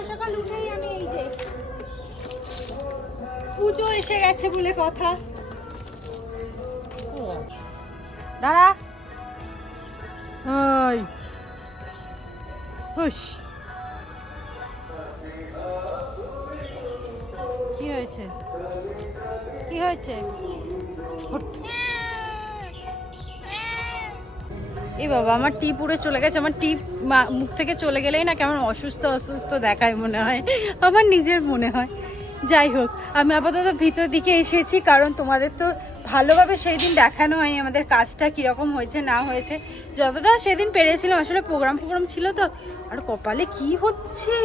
সকাল সকাল উঠেই আমি এই যে পুজো এসে গেছে বলে কথা। দাঁড়া। ওই হুস কি হয়েছে? কি হয়েছে? এ বাবা, আমার টিপ উড়ে চলে গেছে, আমার টিপ মুখ থেকে চলে গেলেই না কেমন অসুস্থ অসুস্থ দেখায় মনে হয়, আমার নিজের মনে হয়। যাই হোক, আমি আপাতত ভিতর দিকে এসেছি, কারণ তোমাদের তো ভালোভাবে সেই দিন দেখানো হয় আমাদের কাজটা কীরকম হয়েছে, না হয়েছে, যতটা সেদিন পেরেছিলাম, আসলে প্রোগ্রাম প্রোগ্রাম ছিল তো, আর কপালে কি হচ্ছে?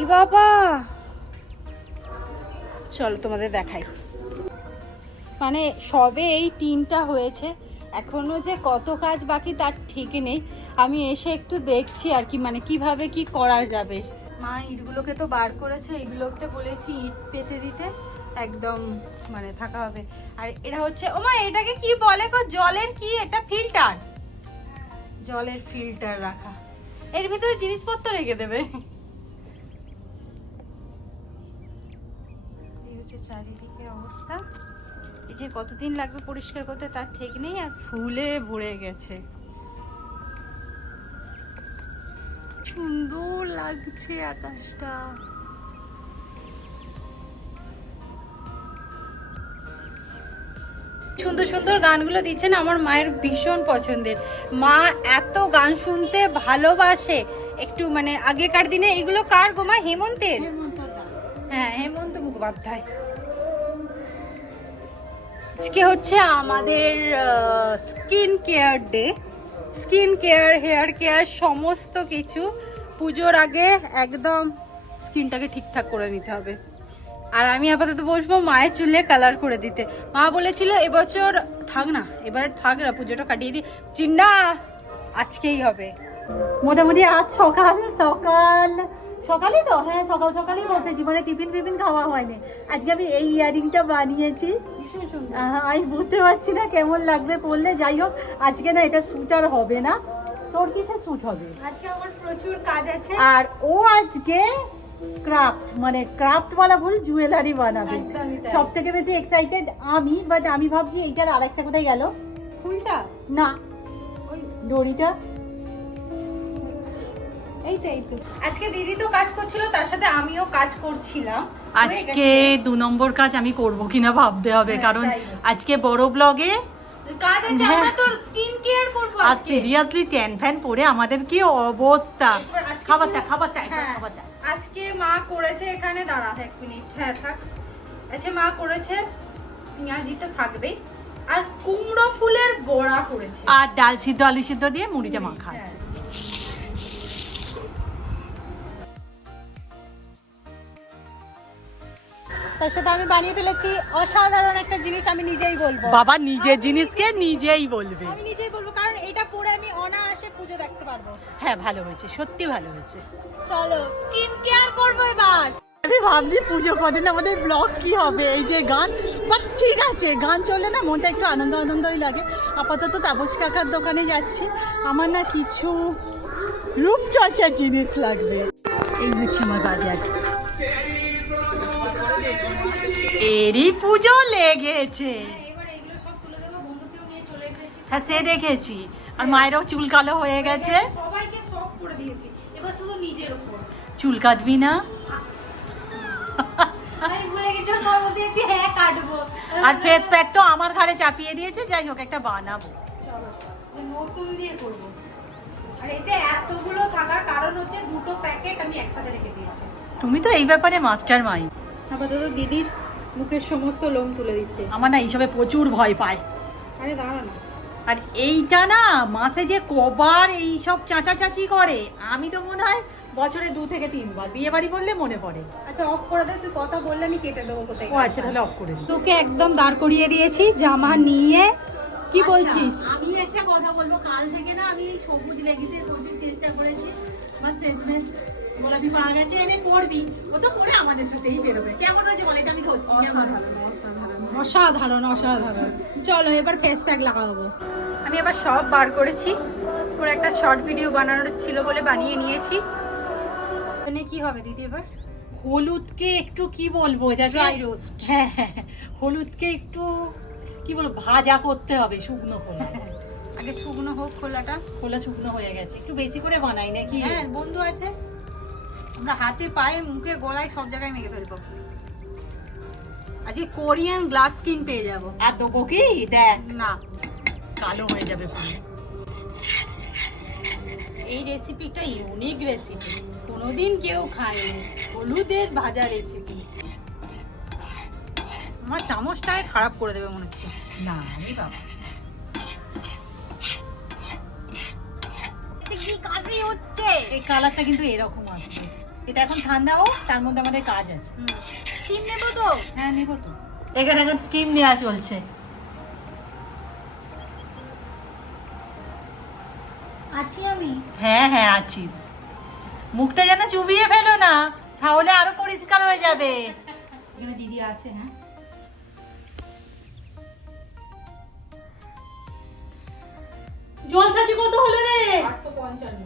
ই বাবা! চলো তোমাদের দেখাই। মানে সবে এই টিনটা হয়েছে এখনও যে কত কাজ বাকি তার ঠিক নেই। আমি এসে একটু দেখছি আর কি মানে কীভাবে কি করা যাবে। মা, ইটগুলোকে তো বার করেছে, এগুলোতে বলেছি ইট পেতে দিতে। একদম মানে থাকা হবে। আর এটা হচ্ছে, ও মা, এটাকে কি বলে গো? জলের কি? এটা ফিল্টার। জলের ফিল্টার রাখা। এর ভিতরে জিনিসপত্র রেখে দেবে। চারিদিকের অবস্থা। এই যে কতদিন লাগবে পরিষ্কার করতে তার ঠিক নেই আর ফুলে ভরে গেছে। সুন্দর লাগছে আকাশটা। সুন্দর সুন্দর গানগুলো দিচ্ছেন আমার মায়ের ভীষণ পছন্দের। মা এত গান শুনতে ভালোবাসে। একটু মানে আগেকার দিনে এগুলো কার গো মা? হেমন্তের? হ্যাঁ হেমন্ত মুখোপাধ্যায়। আজকে হচ্ছে আমাদের skin care day skin care hair care সমস্ত কিছু। পুজোর আগে একদম স্কিনটাকে ঠিকঠাক করে নিতে হবে। আর আমি আপাতত বসবো মায়ের চুলে কালার করে দিতে। মা বলেছিল, এবছর থাক না, এবার থাক না পুজোটা কাটিয়ে দিই। চিন্না, আজকেই হবে। মোটামুটি আজ সকাল সকাল সকালে তো? হ্যাঁ সকাল সকালেই বসে জীবনে টিফিন ফিফিন খাওয়া হয়নি। আজকে আমি এই ইয়ারিংটা বানিয়েছি। আমি বুঝতে পারছি না কেমন লাগবে পরলে যাই হোক আজকে না এটা স্যুট আর হবে না। তোর কিসে স্যুট হবে? আজকে আমার প্রচুর কাজ আছে। আর ও আজকে ক্রাফট মানে ক্রাফট বলা ভুল জুয়েলারি বানাবে সব থেকে বেশি এক্সাইটেড আমি বাট আমি ভাবছি এইটার আরেকটা কোথায় গেল? ফুলটা? না। ওই দড়িটা? এই তো এই তো। আজকে দিদি তো কাজ করছিল তার সাথে আমিও কাজ করছিলাম। আজকে দু নম্বর কাজ আমি করব কিনা ভাবতে হবে হ্যাঁ, কারণ আজকে বড় ব্লগে কাজ আছে হ্যাঁ। আমরা তোর স্কিন কেয়ার করব আর আজকে। সিরিয়াসলি ট্যান ফ্যান পরে আমাদের কি অবস্থা? হ্যাঁ আজকে মা করেছে এখানে দাঁড়া এক মিনিট হ্যাঁ থাক। আচ্ছা মা করেছে পেঁয়াজি তো থাকবেই। আর কুমড়ো ফুলের বড়া করেছে। আর ডাল সিদ্ধ আলু সিদ্ধ দিয়ে মুড়িটা মাখা হ্যাঁ। আছে। তার সাথে আমি বানিয়ে ফেলেছি অসাধারণ একটা জিনিস আমি নিজেই বলব। বাবা নিজের জিনিসকে নিজেই বলবে। আমি নিজেই বলব কারণ এটা পরে আমি অনায়াসে পুজো দেখতে পারব। হ্যাঁ ভালো হয়েছে সত্যি ভালো হয়েছে। চলো স্কিন কেয়ার করব এবার। আমি ভাবছি পুজো কদিন আমাদের ব্লগ কি হবে এই যে গান বাট ঠিক আছে গান চললে না মনটা একটু আনন্দ আনন্দই লাগে। আপাতত তাপস কাকার দোকানে যাচ্ছি আমার না কিছু রূপচর্চার জিনিস লাগবে। এই হচ্ছে আমার বাজার। এরই পুজো লেগেছে। এসেছি। হ্যাঁ সে দেখেছি। আর মায়েরও চুল কালো হয়ে গেছে। সবাইকে সব করে দিয়েছি। এবার শুধু নিজের উপর। চুল কাটবি না? আমি ভুলে গেছি সব দিয়েছি হ্যাঁ কাটবো। আর ফেস প্যাক তো আমার ঘাড়ে চাপিয়ে দিয়েছে যাই হোক একটা বানাবো। চলো নতুন দিয়ে করব। আর এতে এতগুলো থাকার কারণ হচ্ছে দুটো প্যাকেট আমি একসাথে রেখে দিয়েছি। তুমি তো এই ব্যাপারে মাস্টার মাইন্ড আপাতত দিদির মুখের সমস্ত লোম তুলে দিচ্ছে। আমার না এইসবে প্রচুর ভয় পায়। আরে দাঁড়া না। আর এইটা না মাসে যে কবার এই সব চাচা চাচি করে আমি তো মনে হয় বছরে দু থেকে তিনবার। বিয়ে বাড়ি বললে মনে পড়ে। আচ্ছা অফ করে দে তুই কথা বললে আমি কেটে দেবো কোথায়। ও আচ্ছা তাহলে অফ করে দিই। তোকে একদম দাঁড় করিয়ে দিয়েছি জামা নিয়ে। কি বলছিস? আচ্ছা, আমি একটা কথা বলব কাল থেকে না আমি এই সবুজ লেগিতে সবুজ চেষ্টা করেছি বা শেষমেশ গোলাপি পাওয়া গেছে এনে করবি। ও তো করে আমাদের সাথেই বেরোবে। কেমন হয়েছে বলে আমি কেমন অসাধারণ অসাধারণ। চলো এবার ফেস প্যাক লাগাবো। আমি এবার সব বার করেছি। পুরো একটা শর্ট ভিডিও বানানোর ছিল বলে বানিয়ে নিয়েছি। এখানে কি হবে দিদি এবার? হলুদকে একটু কি বলব ড্রাই রোস্ট হ্যাঁ হ্যাঁ, হলুদকে একটু কি বলব ভাজা করতে হবে শুকনো খোলা। আগে শুকনো হোক খোলাটা। খোলা শুকনো হয়ে গেছে। একটু বেশি করে বানাই নাকি? হ্যাঁ বন্ধু আছে। আমরা হাতে পায়ে মুখে গলায় সব জায়গায় মেখে ফেলব। আজকে কোরিয়ান গ্লাস স্কিন পেয়ে যাব। আর দেবো কি? দেখ। না। কালো হয়ে যাবে এই রেসিপিটা ইউনিক রেসিপি কোনোদিন কেউ খায়নি। হলুদের ভাজা রেসিপি আমার চামচটাই খারাপ করে দেবে মনে হচ্ছে। না রে বাবা। কি কাশি হচ্ছে? এই কালারটা কিন্তু এরকম এটা এখন ঠান্ডা হোক তার মধ্যে আমাদের কাজ আছে। স্টিম নেব তো? হ্যাঁ নেব তো। এখানে এখন স্কিম নেওয়া চলছে। আছি আমি। হ্যাঁ হ্যাঁ আছিস মুখটা যেন চুবিয়ে ফেলো না তাহলে আরও পরিষ্কার হয়ে যাবে। দিদি আছে হ্যাঁ। জল খাচ্ছি কত হলো রে? আটশো পঞ্চান্ন।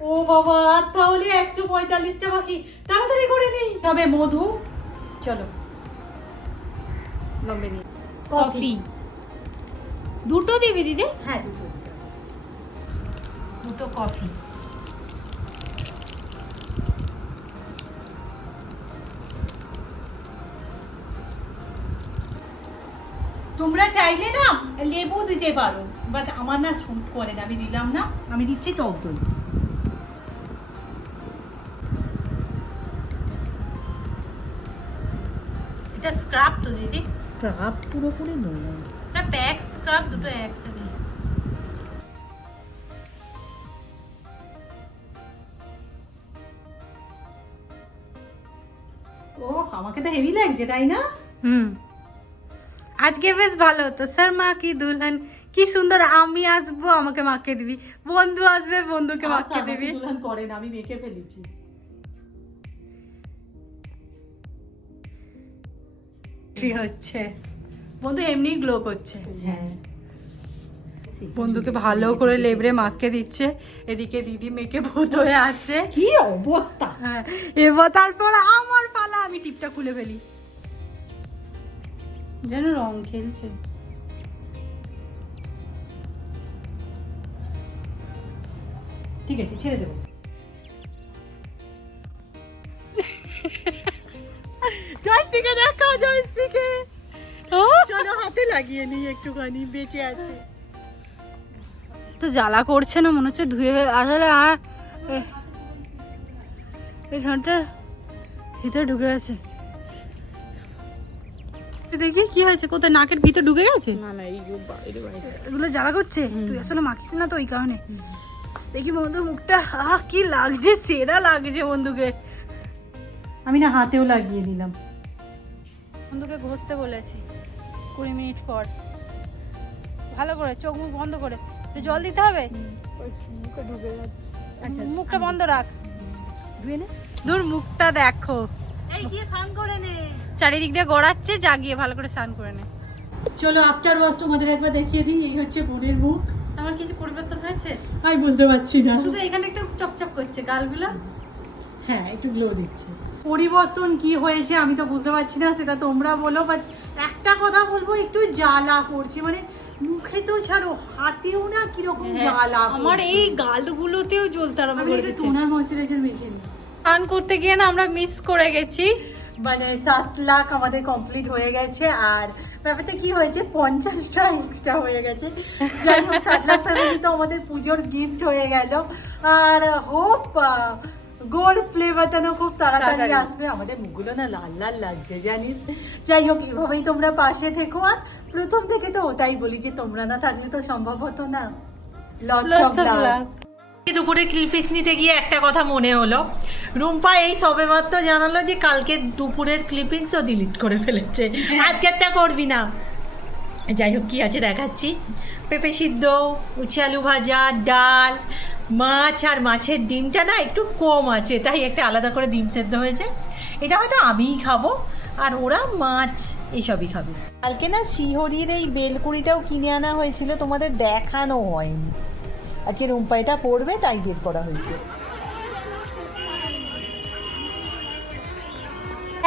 ও বাবা তাহলে একশো পঁয়তাল্লিশটা বাকি। তাড়াতাড়ি করে নি। তবে মধু চলো। লম্বে কফি। দুটো দিবি দিদি? হ্যাঁ দুটো। দুটো কফি। তোমরা চাইলে না লেবু দিতে পারো বাট আমার না শুট করে না আমি দিলাম না আমি দিচ্ছি টক দই। এটা স্ক্রাব তো দিদি। কাপ পুরোপুরি নয়। না প্যাক স্ক্রাব দুটো একসাথে। ও আমাকে তো হেভি লাগছে তাই না? হুম। আজকে বেশ ভালো তো স্যার মা কি দুলহান কি সুন্দর আমি আসব আমাকে মাকে দিবি। বন্ধু আসবে বন্ধুকে আশা মাকে দিবি। দুলহান করে না আমি মেখে ফেলেছি। কি হচ্ছে। বন্ধু এমনি গ্লো করছে। হ্যাঁ। বন্ধুকে ভালো করে লেবড়ে মাকে দিচ্ছে। এদিকে দিদি মেয়েকে ভূত হয়ে আছে। কি অবস্থা? হ্যাঁ। এবার তারপর আমার পালা। আমি টিপটা খুলে ফেলি। যেন রং খেলছে। ঠিক আছে ছেড়ে দেবো। জয়স্টিকে দেখা জয়স্টিকে চলো হাতে লাগিয়ে নিই একটুখানি বেঁচে আছে। তো জ্বালা করছে না মনে হচ্ছে ধুয়ে আসলে আর এই ঝাঁটটা ভিতরে ঢুকে গেছে। দেখি কি হয়েছে কোথায় নাকের ভিতর ঢুকে গেছে? না না এই বাইরে বাইরে। এগুলো জ্বালা করছে? তুই আসলে মাখিস না তো ওই কারণে। দেখি বন্ধুর মুখটা। আহ কি লাগছে সেরা লাগছে বন্ধুকে। আমি না হাতেও লাগিয়ে দিলাম। বন্ধুকে ঘষতে বলেছি কুড়ি মিনিট পর। ভালো করে চোখ মুখ বন্ধ করে। একটু জল দিতে হবে? আচ্ছা মুখটা বন্ধ রাখ। ধুর মুখটা দেখো। এই গিয়ে স্নান করে নে। চারিদিক দিয়ে গড়াচ্ছে জাগিয়ে ভালো করে স্নান করে নে। চলো আফটার ওয়াশ তোমাদের একবার দেখিয়ে দিই এই হচ্ছে বোনের মুখ। আমার কিছু পরিবর্তন হয়েছে? আমি বুঝতে পারছি না। শুধু এখানে একটু চকচক করছে গালগুলো? হ্যাঁ একটু গ্লো দিচ্ছে। পরিবর্তন কি হয়েছে আমি তো বুঝতে পারছি না সেটা তোমরা বলো বাট একটা কথা বলব একটু জ্বালা করছে মানে মুখে তো ছাড়ো হাতেও না কীরকম জ্বালা হ্যাঁ, আমার এই গালগুলোতেও জ্বলতে আরম্ভ টোনার ময়শ্চারাইজার মেখে স্নান করতে গিয়ে না আমরা মিস করে গেছি। মানে সাত লাখ আমাদের কমপ্লিট হয়ে গেছে আর ব্যাপারটা কি হয়েছে পঞ্চাশটা এক্সট্রা হয়ে গেছে। যাই হোক সাত লাখ ফ্যামিলি তো আমাদের পুজোর গিফট হয়ে গেল। আর হোপ গোল্ড প্লে বাতানো খুব তাড়াতাড়ি। আসবে। আমাদের মুখগুলো না লাল লাল লাগছে জানিস? যাই হোক এভাবেই তোমরা পাশে থেকো। আর প্রথম থেকে তো ওটাই বলি যে তোমরা না থাকলে তো সম্ভব হতো না. দুপুরে ক্লিপিক্স নিতে গিয়ে একটা কথা মনে হলো। রুম্পা এই সবেমাত্র জানালো যে কালকে দুপুরের ক্লিপিংসও ডিলিট করে ফেলেছে। আজকেরটা করবি না। যাই হোক কি আছে দেখাচ্ছি? পেঁপে সিদ্ধ উচ্ছে আলু ভাজা ডাল মাছ আর মাছের ডিমটা না একটু কম আছে তাই একটা আলাদা করে ডিম সেদ্ধ হয়েছে। এটা হয়তো আমিই খাব আর ওরা মাছ এসবই খাবে। কালকে না শিহরির এই বেলকুড়িটাও কিনে আনা হয়েছিল তোমাদের দেখানো হয়নি। আজকে রুম্পাইটা পড়বে তাই বের করা হয়েছে।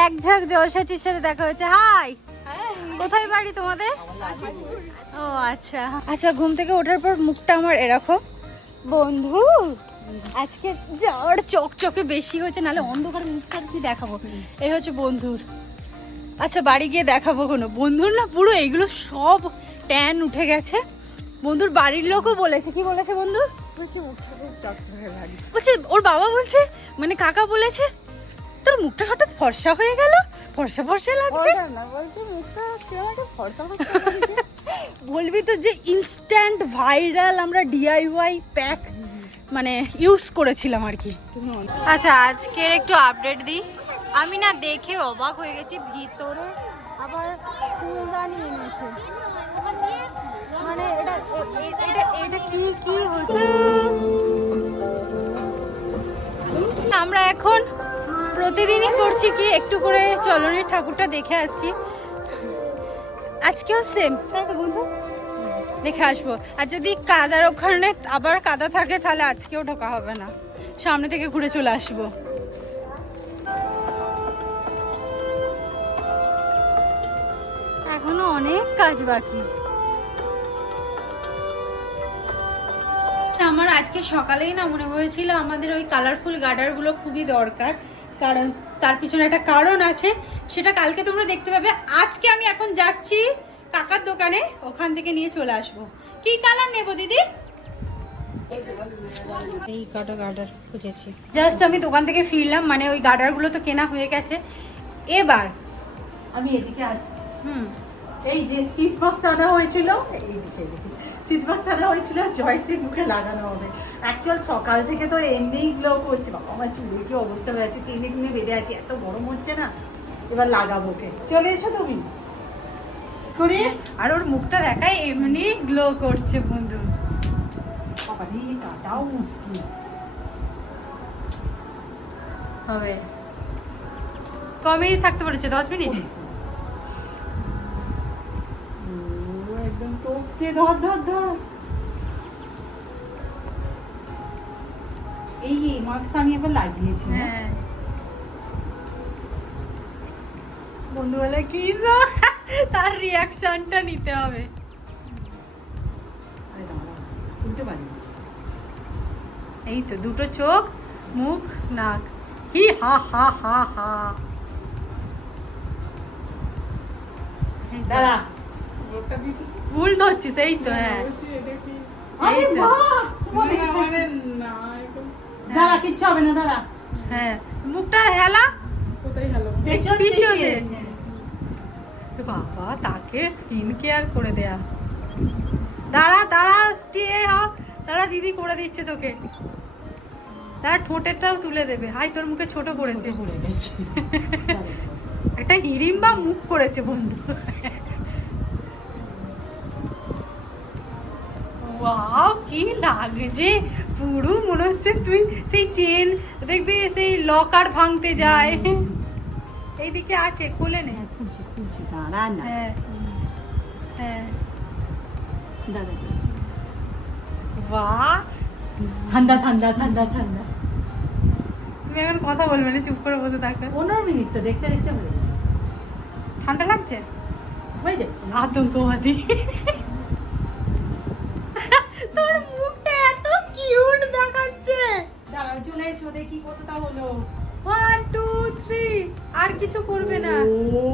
এক ঝাঁক জলসাচির সাথে দেখা হয়েছে। হাই! কোথায় বাড়ি তোমাদের? ও আচ্ছা। আচ্ছা ঘুম থেকে ওঠার পর মুখটা আমার এরকম। বন্ধু আজকে জ্বর চকচকে বেশি হয়েছে নাহলে অন্ধকার মুখটা কি দেখাবো? এই হচ্ছে বন্ধুর। আচ্ছা বাড়ি গিয়ে দেখাবো কোনো? বন্ধুর না পুরো এগুলো সব ট্যান উঠে গেছে। বন্ধুর বাড়ির লোকও বলেছে। কি বলেছে বন্ধু? বলছে ওর বাবা বলছে মানে কাকা বলেছে তোর মুখটা হঠাৎ ফর্সা হয়ে গেল ফর্সা ফর্সা লাগছে। বলবি তো যে ইনস্ট্যান্ট ভাইরাল আমরা ডিআইওয়াই প্যাক মানে ইউজ করেছিলাম আর কি। আচ্ছা আজকের একটু আপডেট দিই। আমি না দেখে অবাক হয়ে গেছি, ভিতরে আবার ফুলদানি এনেছে। মানে এটা এটা এটা কি কি হচ্ছে? আমরা এখন প্রতিদিনই করছি কি, একটু করে চলনের ঠাকুরটা দেখে আসছি। আজকেও সেম তো বন্ধু। দেখে আসব। আর যদি কাদার ওখানে আবার কাদা থাকে, তাহলে আজকেও ঢোকা হবে না। সামনে থেকে ঘুরে চলে আসব। এখনও অনেক কাজ বাকি। আমার আজকে সকালেই না মনে হয়েছিল আমাদের ওই কালারফুল গার্ডারগুলো খুবই দরকার। কারণ তার পিছনে একটা কারণ আছে সেটা কালকে তোমরা দেখতে পাবে। আজকে আমি এখন যাচ্ছি কাকার দোকানে ওখান থেকে নিয়ে চলে আসব। কি কালার নেব দিদি? এই কটা গার্ডার খুঁজেছি। জাস্ট আমি দোকান থেকে ফিরলাম মানে ওই গার্ডারগুলো তো কেনা হয়ে গেছে। এবার আমি এদিকে আসছি। হুম। এই যে শীত বক্স আনা হয়েছিল এইদিকে দেখি। শীত বক্স আনা হয়েছিল জয়শ্রীর মুখে লাগানো হবে। অ্যাকচুয়াল সকাল থেকে তো এমনিই গ্লো করছে। বাবা আমার চুলের কি অবস্থা হয়ে আছে? টেনে টুনে বেঁধে আছে, এত গরম হচ্ছে না। এবার লাগাবো ওকে। চলে এসো তুমি। করে আর ওর মুখটা দেখায় এমনি গ্লো করছে বন্ধু। বাবা কাটাও মুশকিল। হবে। ক থাকতে পেরেছে দশ মিনিট? একদম টপছে ধর ধর ধর। এই মাস্ক আমি এবার লাগিয়েছি হ্যাঁ। বন্ধু বলে কি তার রিয়াকশনটা নিতে হবে। পারি এই তো দুটো চোখ মুখ নাক। হি হা হা হা হা। এই। দাঁড়া। ভুল তো হ্যাঁ। আরে এই তো। মাস্ক বলে দাঁড়া কিচ্ছু হবে না দাঁড়া। হ্যাঁ। মুখটা হেলা? পেছন পিছনে। বাবা তাকে স্কিন কেয়ার করে দেয়া। দাঁড়া দাঁড়া স্টে হ। দাঁড়া দিদি করে দিচ্ছে তোকে। তার ঠোঁটেরটাও তুলে দেবে। হাই তোর মুখে ছোট করেছে। একটা হিড়িম্বা মুখ করেছে বন্ধু। ওয়াও কি লাগছে পুরো মনে হচ্ছে তুই সেই চেন দেখবি সেই লকার ভাঙতে যায়। এইদিকে আছে খুলে নে। খুঁজছি খুঁজছি দাঁড়া না। হ্যাঁ হ্যাঁ। দাঁড়া বাহ। ঠান্ডা ঠান্ডা ঠান্ডা ঠান্ডা। তুমি এখন কথা বলবে না চুপ করে বসে থাকো। পনেরো মিনিট তো দেখতে দেখতে হয়ে ঠান্ডা লাগছে? হয়ে আতঙ্কবাদী তোর মুখটা এত কিউট দেখাচ্ছে দাঁড়াও চলে এসো দেখি কতটা হলো ওয়ান টু থ্রি আর কিছু করবে না। ও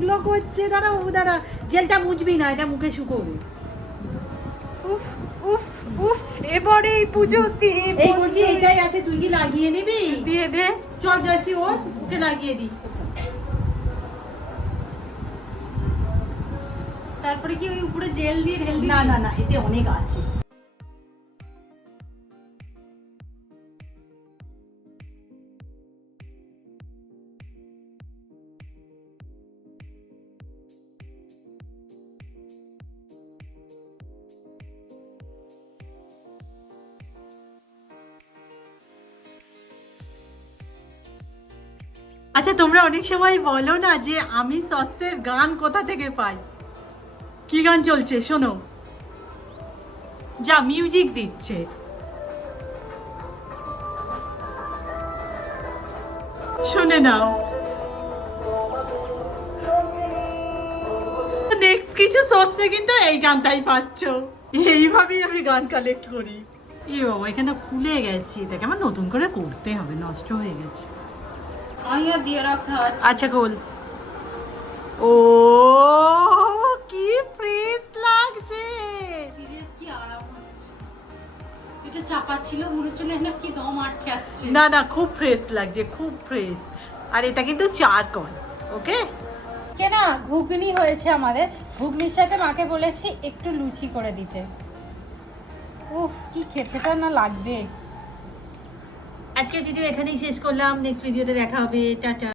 গ্লো করছে। দাঁড়া ও দাঁড়া। জেলটা মুছবি না এটা মুখে শুকোবে। উফ উফ উফ এবারে এই পুজোতে এই বলছি এটাই আছে তুই কি লাগিয়ে নিবি? দিয়ে দে। চল জয়সি ও মুখে লাগিয়ে দি তারপরে কি ওই উপরে জেল দিয়ে ঢেল না না না এতে অনেক আছে। তোমরা অনেক সময় বলো না যে আমি সস্তের গান কোথা থেকে পাই? কি গান চলছে? শোনো। যা মিউজিক দিচ্ছে। শুনে নাও। নেক্সট কিছু সোর্সে কিন্তু এই গানটাই পাচ্ছ। এইভাবেই আমি গান কালেক্ট করি। ই বাবা এখানে খুলে গেছি। এটা আমার নতুন করে করতে হবে, নষ্ট হয়ে গেছে। দিয়ে আচ্ছা গোল ও কি ফ্রেশ লাগছে। সিরিয়াস কি আরাম হচ্ছে। এটা চাপা ছিল মনে হচ্ছিল না কি দম আটকে আসছে না না খুব ফ্রেশ লাগছে খুব ফ্রেশ। আর এটা কিন্তু চার কল ওকে? কে না ঘুগনি হয়েছে আমাদের। ঘুগনির সাথে মাকে বলেছি একটু লুচি করে দিতে। উফ কি খেতেটা না লাগবে। আজকে ভিডিও এখানেই শেষ করলাম। নেক্সট ভিডিওতে দেখা হবে। টাটা।